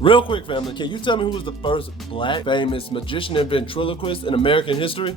Real quick, family, can you tell me who was the first black famous magician and ventriloquist in American history?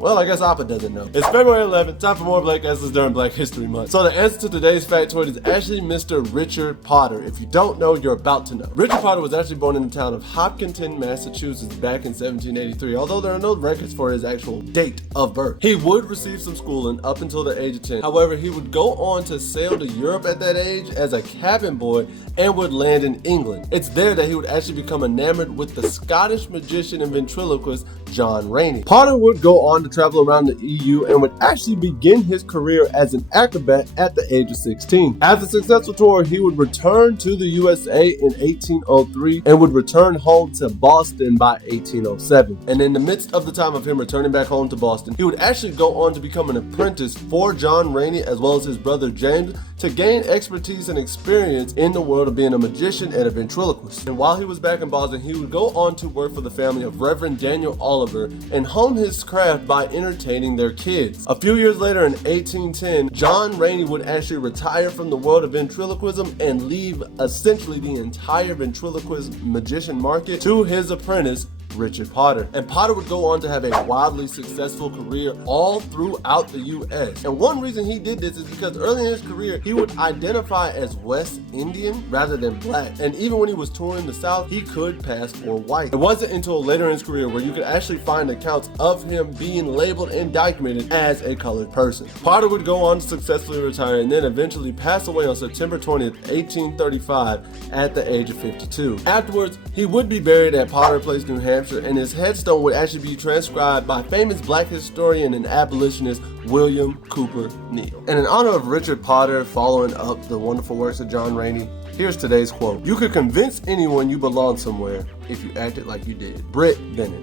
Well, I guess Appa doesn't know. It's February 11th, time for more Black Answers during Black History Month. So the answer to today's factoid is actually Mr. Richard Potter. If you don't know, you're about to know. Richard Potter was actually born in the town of Hopkinton, Massachusetts back in 1783, although there are no records for his actual date of birth. He would receive some schooling up until the age of 10. However, he would go on to sail to Europe at that age as a cabin boy and would land in England. It's there that he would actually become enamored with the Scottish magician and ventriloquist John Rainey. Potter would go on to travel around the EU and would actually begin his career as an acrobat at the age of 16. After a successful tour, he would return to the USA in 1803 and would return home to Boston by 1807. And in the midst of the time of him returning back home to Boston, he would actually go on to become an apprentice for John Rainey as well as his brother James to gain expertise and experience in the world of being a magician and a ventriloquist. And while he was back in Boston, he would go on to work for the family of Reverend Daniel Oliver and hone his craft by entertaining their kids. A few years later in 1810, John Rainey would actually retire from the world of ventriloquism and leave essentially the entire ventriloquist magician market to his apprentice, Richard Potter. And Potter would go on to have a wildly successful career all throughout the US. And one reason he did this is because early in his career, he would identify as West Indian rather than black. And even when he was touring the South, he could pass for white. It wasn't until later in his career where you could actually find accounts of him being labeled and documented as a colored person. Potter would go on to successfully retire and then eventually pass away on September 20th, 1835 at the age of 52. Afterwards, he would be buried at Potter Place, New Hampshire, and his headstone would actually be transcribed by famous black historian and abolitionist William Cooper Neal. And in honor of Richard Potter following up the wonderful works of John Rainey, here's today's quote. "You could convince anyone you belong somewhere if you acted like you did." Britt Bennett.